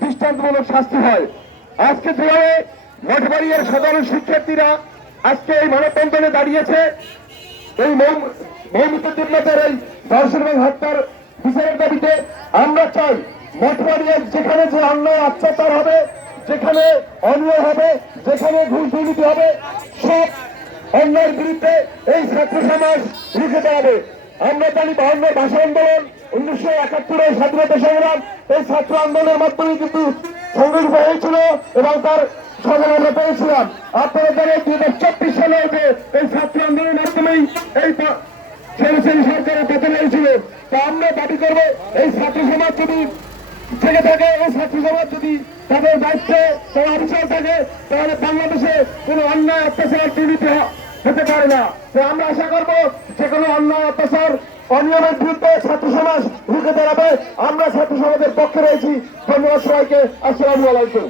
দৃষ্টান্তমূলক শাস্তি হয়। আজকে যেভাবে মঠবাড়িয়ার সাধারণ শিক্ষার্থীরা আজকে এই মানববন্ধনে দাঁড়িয়েছে, এই মৌমিতুদ্দিনদের এই ধর্ষণ এবং হত্যার বিচারের দাবিতে আমরা চাই মঠবাড়িয়ার যেখানে যে অন্যায় অত্যাচার হবে, যেখানে অন্যায় হবে, যেখানে ঘুষ দুর্নীতি হবে, সব অন্যায়ের বিরুদ্ধে এই ছাত্র সমাজ রুখে দাঁড়াবে আমরা জানি বাহান্নর ভাষা আন্দোলন, উনিশশো একাত্তরের স্বাধীনতা সংগ্রাম, এই ছাত্র আন্দোলনের মাধ্যমে কিন্তু সংগঠিত হয়েছিল এবং তার আমরা পেয়েছিলাম। আপনারা জানেন দুই হাজার চব্বিশ সালে এই ছাত্র আন্দোলনের মাধ্যমেই এই সরাসরি সরকারের পতন হয়েছিল তা আমরা দাবি করব, এই ছাত্র সমাজ যদি থেকে থাকে, এই ছাত্র সমাজ যদি তাদের দায়িত্বে তারা অবিচার থাকে, তাহলে বাংলাদেশে কোনো অন্যায় অত্যাচার দুর্নীতি হতে পারে না। তো আমরা আশা করব যে কোনো অন্যায়, অত্যাচার, অনিয়মের বিরুদ্ধে ছাত্র সমাজ রুখে দাঁড়াবে। আমরা ছাত্র সমাজের পক্ষে রয়েছি। ধন্যবাদ সবাইকে। আসসালামু আলাইকুম।